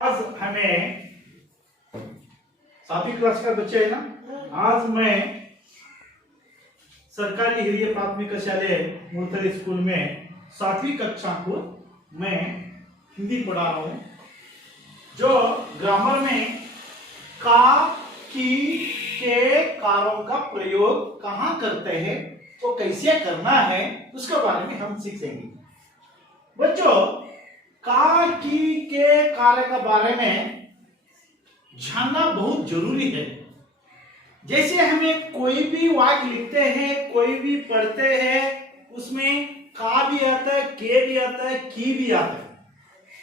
आज हमें 7वीं क्लास का बच्चा है ना। आज मैं सरकारी हिरिय प्राथमिक शाले मूर्तली स्कूल में 7वीं कक्षा को मैं हिंदी पढ़ा रहा हूँ। जो ग्रामर में का, की, के कारों का प्रयोग कहाँ करते हैं, तो कैसे करना है, उसके बारे में हम सीखेंगे। बच्चों, का, की, के कार्य के बारे में जानना बहुत जरूरी है। जैसे हमें कोई भी वाक्य लिखते हैं, कोई भी पढ़ते हैं, उसमें का भी आता है, के भी आता है, की भी आता है।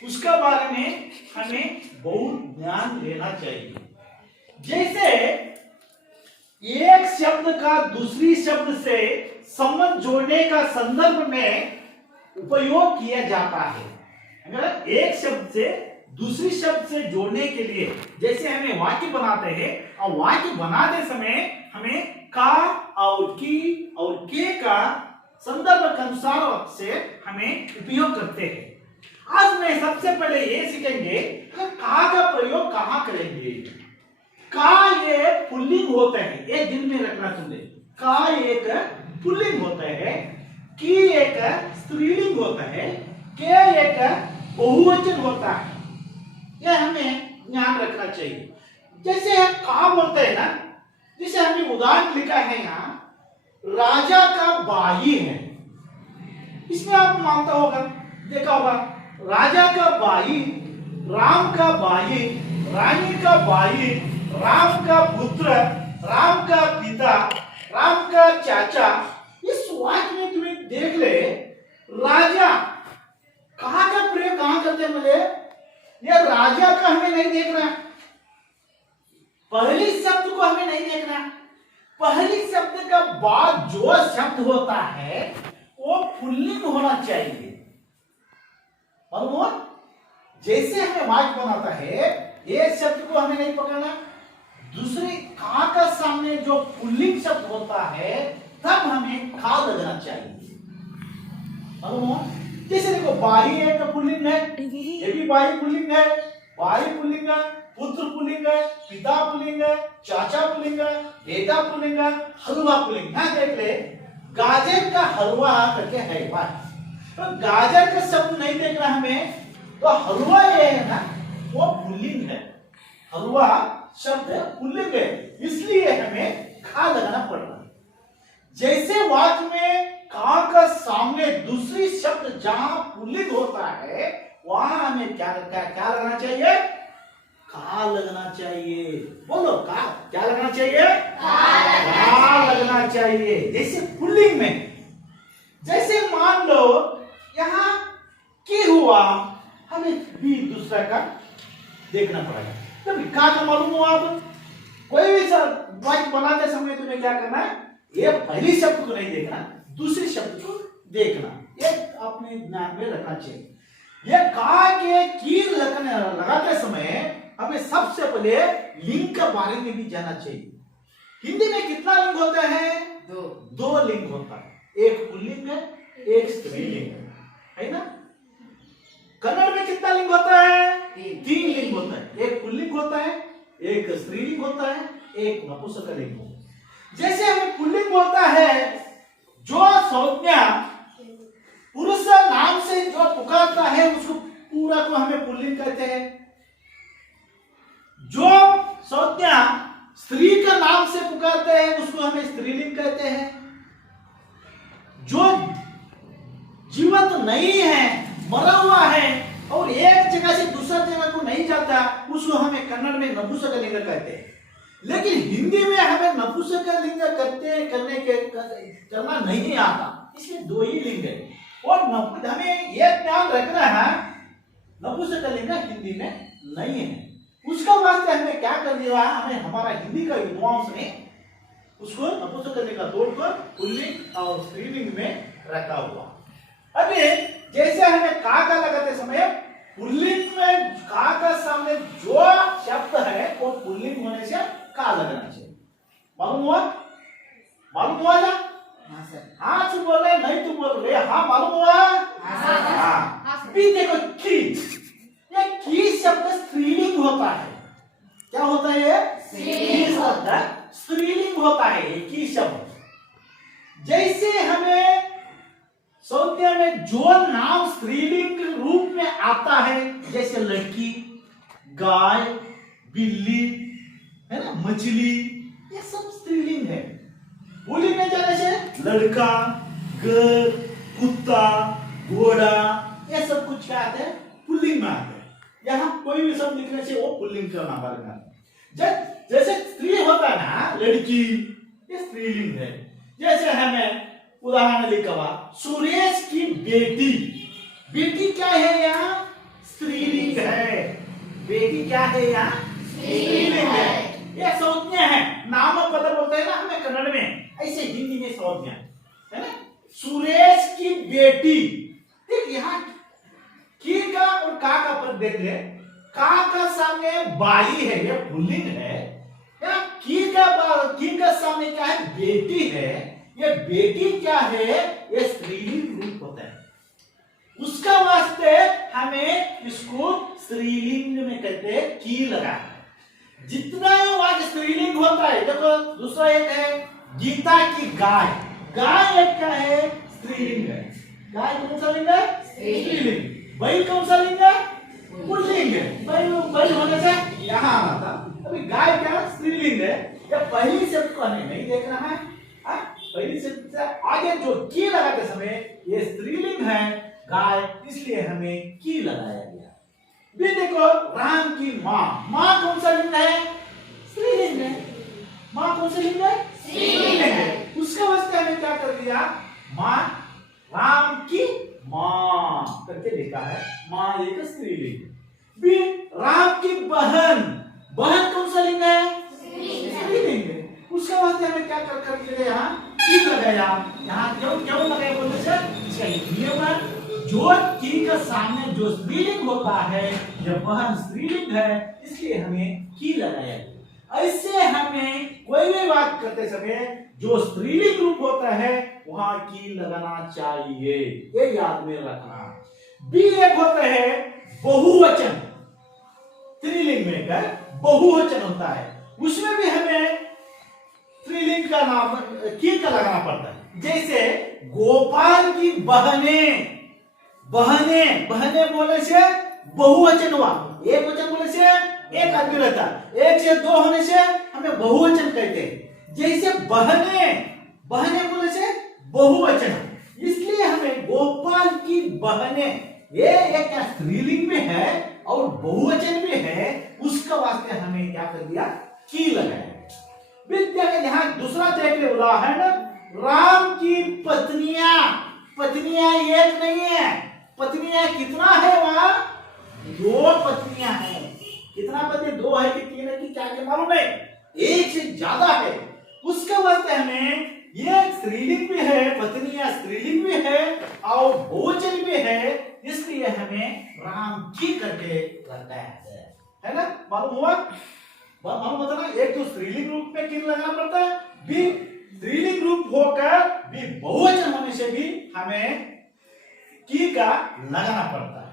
उसके बारे में हमें बहुत ध्यान देना चाहिए। जैसे एक शब्द का दूसरी शब्द से संबंध जोड़ने का संदर्भ में उपयोग किया जाता है। अगर एक शब्द से दूसरी शब्द से जोड़ने के लिए जैसे हमें वाक्य बनाते हैं, और वाक्य बनाते समय हमें का और की और के का संदर्भ के अनुसार से हमें उपयोग करते हैं। आज मैं सबसे पहले ये सीखेंगे कि का का प्रयोग कहाँ करेंगे। का ये पुल्लिंग होता है, एक दिन में रखना तुमने। का एक पुल्लिंग होता है, की एक स्त्रीलिंग होता है, के एक बहुवचन होता है। यह हमें ध्यान रखना चाहिए। जैसे हम का बोलते हैं ना, जैसे हमने उदाहरण लिखा है यहाँ, राजा का बाई है। इसमें आप मानता होगा, देखा होगा, राजा का बाई, राम का बाई, रानी का बाई, राम का पुत्र, राम का पिता, राम का चाचा। इस वाक्य में तुम्हें देख ले, राजा कहाँ का प्रयोग कहाँ करते हैं बोले, ये राजा का हमें नहीं देखना, पहली शब्द को हमें नहीं देखना। पहली शब्द का बाद जो शब्द होता है वो पुल्लिंग होना चाहिए। मालूम? जैसे हमें वाक्य बनाता है, ये शब्द को हमें नहीं पकड़ना, दूसरे का का सामने जो पुल्लिंग शब्द होता है तब हमें का लगना चाहिए। मालूम? जैसे देखो, बाई एक पुल्लिंग है, ये भी बाई पुल्लिंग है, बाई पुल्लिंग है, पुत्र पुल्लिंग है, पिता पुल्लिंग है, चाचा पुल्लिंग है, बेटा पुल्लिंग है, हलवा पुल्लिंग। यहाँ देख ले, गाजर का हलवा करके है बात, तो गाजर का शब्द नहीं देखना हमें, तो हलवा ये है ना, वो पुल्लिंग है, हलवा शब्द पुल्लिंग है, इसलिए हमें खा लगाना पड़ रहा है। जैसे वाक्य में का सामने दूसरी शब्द जहां पुल्लिंग होता है वहां हमें क्या लगना चाहिए, का लगना चाहिए। बोलो, का क्या लगना चाहिए, का लगना चाहिए। जैसे पुल्लिंग में, जैसे मान लो यहां की हुआ, हमें भी दूसरा का देखना पड़ेगा। तभी का मालूम हुआ। अब कोई भी वाक्य बनाते समय तुम्हें क्या करना है, ये पहली शब्द को नहीं देखना, दूसरी शब्द को देखना, ये अपने ध्यान में रखना चाहिए। ये का के की लगाते समय हमें सबसे पहले लिंग के बारे में भी जानना चाहिए। हिंदी में कितना लिंग होता है, दो लिंग होता है, एक पुल्लिंग है, एक स्त्रीलिंग है ना। कन्नड़ में कितना लिंग होता है, 3 लिंग होता है, एक पुल्लिंग होता है, एक स्त्रीलिंग होता है, एक नपुंसकलिंग होता है। जैसे हमें पुल्लिंग बोलता है, जो संज्ञा पुरुष नाम से जो पुकारता है उसको पूरा को हमें पुल्लिंग कहते हैं। जो संज्ञा स्त्री का नाम से पुकारते हैं उसको हमें स्त्रीलिंग कहते हैं। जो जीवित नहीं है, मरा हुआ है और एक जगह से दूसरा जगह को नहीं जाता, उसको हमें कन्नड़ में नपुंसकलिंग कहते हैं। लेकिन हिंदी में हमें नपुंसकलिंग करना नहीं आता, इसमें 2 ही लिंग है। और हमें यह ध्यान रखना है, नपुंसकलिंग हिंदी में नहीं है। उसका वास्ते हमें क्या कर दिया, हमें हमारा हिंदी का विद्वांस ने उसको नपुंसकलिंग का तोड़कर पुल्लिंग और स्त्रीलिंग में रखा हुआ। अभी जैसे हमें का लगाते समय पुल्लिंग में का सामने जो शब्द है वो पुल्लिंग होने से का लगना चाहिए। मालूम हुआ? मालूम हुआ ना? हाँ तुम बोल रहे, नहीं तुम बोल रहे, हाँ मालूम हुआ? हाँ। भी देखो, की, ये की शब्द स्त्री होता है। क्या होता है ये? स्त्रीलिंग होता है एक ही शब्द। जैसे हमें संज्ञा में जो नाम स्त्रीलिंग रूप में आता है, जैसे लड़की, गाय, बिल्ली, है ना, मछली, ये सब स्त्रीलिंग है। पुल्लिंग में जाने से लड़का, घर, कुत्ता, घोड़ा, ये सब कुछ क्या आते हैं? पुल्लिंग में आते हैं। यहाँ कोई भी शब्द लिखने से वो पुल्लिंग का नाम बनेगा। जैसे स्त्री होता है ना, लड़की, ये स्त्रीलिंग है। जैसे हमें उदाहरण लिखा हुआ सुरेश की बेटी, बेटी क्या है यहाँ? स्त्रीलिंग है। बेटी क्या है यहाँ? स्त्रीलिंग है। ये संज्ञा है, नामपद बोलते हैं ना हमें कन्नड़ में, ऐसे हिंदी में संज्ञा है ना। सुरेश की बेटी, ठीक, यहाँ की का और का पर देख ले, का सामने बाई है, ये पुल्लिंग है। की का सामने क्या है? बेटी है। ये बेटी क्या है? ये स्त्रीलिंग रूप होता है। उसका वास्ते हमें इसको स्त्रीलिंग में कहते हैं की लगाना है। जितना ये वाक्य स्त्रीलिंग होता है, देखो दूसरा एक है गीता की गाय, गाय एक क्या है? स्त्रीलिंग है। गाय कौन सा लिंग है? स्त्रीलिंग। बैल कौन सा लिंग है? पुल्लिंग है। बैल होने से यहाँ आना था। अभी गाय क्या? स्त्रीलिंग है। या पहली शब्द को हमें नहीं देख रहा है, पहली शब्द से आगे जो की लगाते समय ये स्त्रीलिंग है गाय, इसलिए हमें की लगाया गया। भी देखो राम की माँ, माँ कौन सा लिंग है? स्त्रीलिंग है। माँ कौन सा लिंग है? स्त्रीलिंग है। उसका वास्ते हमें क्या कर दिया? माँ, राम की माँ करके लिखा है, माँ एक स्त्रीलिंग। भी राम की बहन, बहन कौन सा लिंग है? स्त्रीलिंग है। उसका वास्ते हमें क्या कर दिया? यहाँ की लगाया। यहाँ क्यों लगाया बोलते से इसका नियम है, जो की का सामने जो स्त्रीलिंग होता है, जब बहन स्त्रीलिंग है, इसलिए हमें की लगाया। ऐसे हमें कोई भी बात करते समय जो स्त्रीलिंग रूप होता है वहां की लगाना चाहिए, ये याद में रखना। बी एक होता है बहुवचन, स्त्रीलिंग में का बहुवचन होता है, उसमें भी हमें स्त्रीलिंग का नाम की का लगाना पड़ता है। जैसे गोपाल की बहनें, बहनें, बहनें बोले से बहुवचन हुआ। एक वचन बोले से एक आदमी रहता, एक से दो होने से हमें बहुवचन कहते हैं। जैसे बहनें, बहनें बोले से बहुवचन, इसलिए हमें गोपाल की बहनें, ये एक क्या स्त्रीलिंग में है और बहुवचन भी है, उसका वास्ते हमें क्या कर दिया? की लगाया। विद्या के यहाँ दूसरा देख ले उदाहरण, राम की पत्नियां, पत्नियां एक नहीं है, पत्नियां कितना है? वहां दो पत्नियां हैं। कितना पति? दो है कि तीन है कि क्या के मालूम नहीं, एक से ज्यादा है। उसके वास्ते हमें ये स्त्रीलिंग भी है, पत्नियां स्त्रीलिंग भी है और बहुवचन भी है, इसलिए हमें राम की करके लगता है ना। मालूम हुआ? मालूम होता ना, एक तो स्त्रीलिंग रूप में की लगाना पड़ता है, भी स्त्रीलिंग रूप होकर भी बहुवचन होने से भी हमें की का लगाना पड़ता है।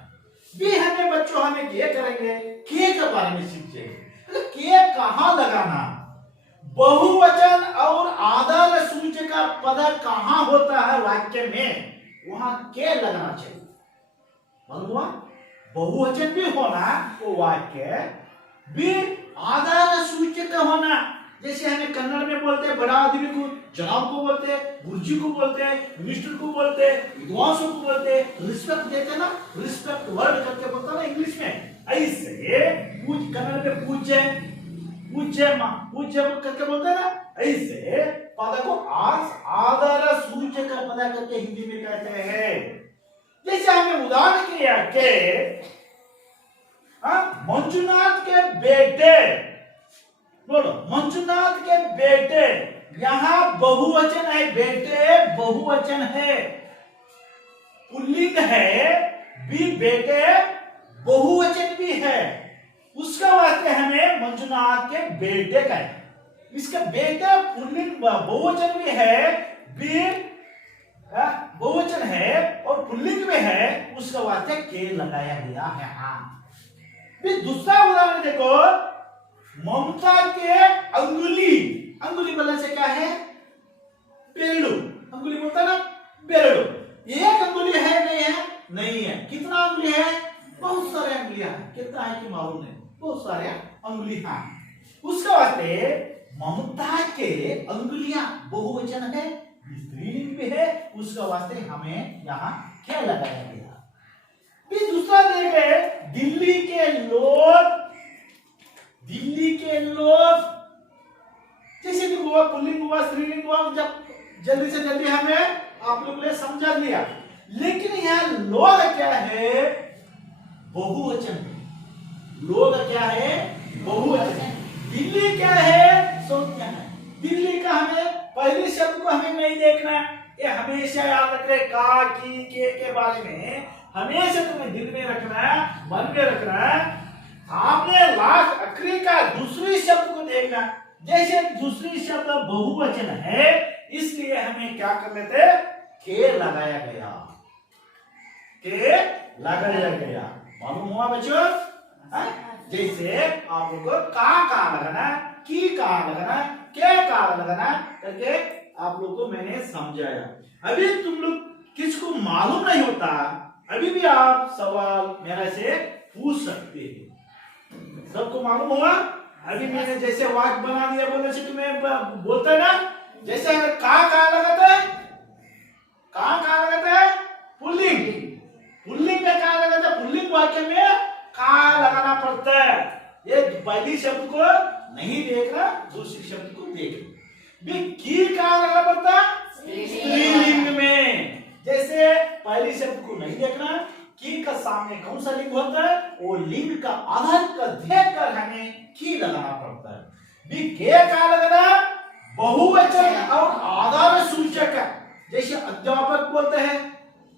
भी हमें बच्चों हमें ये करेंगे के के बारे में सीखेंगे, के कहाँ लगाना, बहुवचन और आदर सूचक का पद कहाँ होता है वाक्य में, वहां के लगना चाहिए। मालूम हुआ? बहुवचन भी होना वो वाक्य, भी आदर सूचक होना। जैसे हमें कन्नड़ में बोलते हैं बड़ा आदमी को जनाब को बोलते हैं, गुरुजी को बोलते हैं, मिनिस्टर को बोलते हैं, विद्वांसों को बोलते हैं, रिस्पेक्ट देते ना, रिस्पेक्ट वर्ड करके बोलता ना इंग्लिश में। ऐसे पूज कन्नड़ में पूज्य, पूज्य मां, पूज्य करके बोलते हैं ना, ऐसे पद को आदर सूचक पद करके हिंदी में कहते हैं। जैसे हमें उदाहरण किया कि मंजुनाथ के बेटे, बोलो मंजुनाथ के बेटे, यहां बहुवचन है, बेटे बहुवचन है, पुल्लिंग है, भी बेटे बहुवचन भी है, उसका वास्ते हमें मंजुनाथ के बेटे का है। इसका बेटा पुल्लिंग बहुवचन भी है, भी बहुवचन है और पुल्लिंग में है, उसका वास्ते के लगाया गया है। हाँ, फिर दूसरा उदाहरण देखो, ममता के अंगुली, अंगुली बोलने से क्या है? बेरड़ू, अंगुली बोलता है ना, बेरड़ू। एक अंगुली है नहीं है? नहीं है। कितना अंगुली है? बहुत सारे अंगुलियां हैं। कितना है कि मालूम नहीं, बहुत सारे अंगुली हैं। उसका वास्ते ममता के अंगुलियां बहुवचन है, स्त्रीलिंग भी है, उसका वास्ते हमें यहाँ क्या लगाया गया। फिर दूसरा देखे, दिल्ली के लोग, दिल्ली के लोग, जैसे कि हुआ पुल्लिंग हुआ स्त्रीलिंग हुआ, जब जल्दी से जल्दी हमें आप लोग ने समझा दिया। लेकिन यहाँ लोग क्या है? बहुवचन। लोग क्या है? बहुवचन। दिल्ली क्या है? संज्ञा है। दिल्ली का हमें पहले शब्द को हमें नहीं देखना, ये हमेशा याद रख रहे, का की के बारे में हमेशा तुम्हें दिल में रखना, मन में रखना। आपने लास्ट आखिरी का दूसरी शब्द को देखना, जैसे दूसरी शब्द बहुवचन है, इसलिए हमें क्या कर लेते? के लगाया गया, के लगाया गया। मालूम हुआ बच्चों? जैसे आप लोग को का लगाना, की का लगाना, के का लगाना करके आप लोग को मैंने समझाया। अभी तुम लोग किसको मालूम नहीं होता, अभी भी आप सवाल मेरे से पूछ सकते हैं। सबको मालूम हुआ? अभी मैंने जैसे वाक्य बना दिया, बोलने से तुम्हें बोलते है ना, जैसे अगर का लगाता है, का लगाता है पुल्लिंग, पुल्लिंग में का लगाता है, पुल्लिंग वाक्य में का लगाना पड़ता है। ये पहली शब्द को नहीं देखना, दूसरी शब्द को देखना। भी की का लगाना पड़ता है स्त्रीलिंग में, जैसे पहली शब्द को नहीं देखना, की का सामने कौन सा लिंग होता है, वो लिंग का आधार का देख कर हमें की लगाना पड़ता है। भी के का लगाना बहुवचन और आधार सूचक है, जैसे अध्यापक बोलते हैं,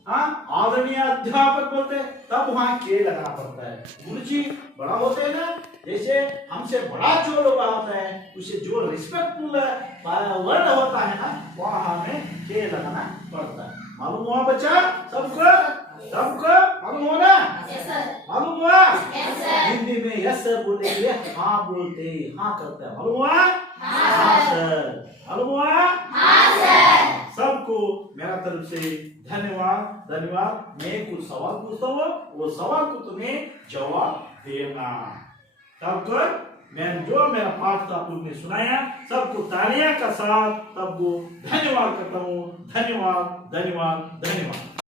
हाँ आदरणीय अध्यापक बोलते हैं, तब वहां के लगाना पड़ता है। गुरुजी बड़ा होते हैं ना, जैसे हमसे बड़ा जो लोग होता है, उसे जो रिस्पेक्टफुल वर्ड होता है ना, वहां हमें के लगाना पड़ता है। मालूम हुआ बच्चा? सबको सबको मालूम हो ना? मालूम हुआ? हिंदी में यस सर बोलने के लिए हाँ बोलते, हाँ करते हैं। मालूम हुआ? हाँ सर। मालूम हुआ? हाँ सर। सबको मेरा तरफ से धन्यवाद, धन्यवाद। मैं कुछ सवाल पूछता हूँ, वो सवाल को तुम्हें जवाब देना। तब कर मैं जो मेरा पाठ था आपने सुनाया, सबको तालियां का साथ सबको धन्यवाद करता हूँ। धन्यवाद, धन्यवाद, धन्यवाद।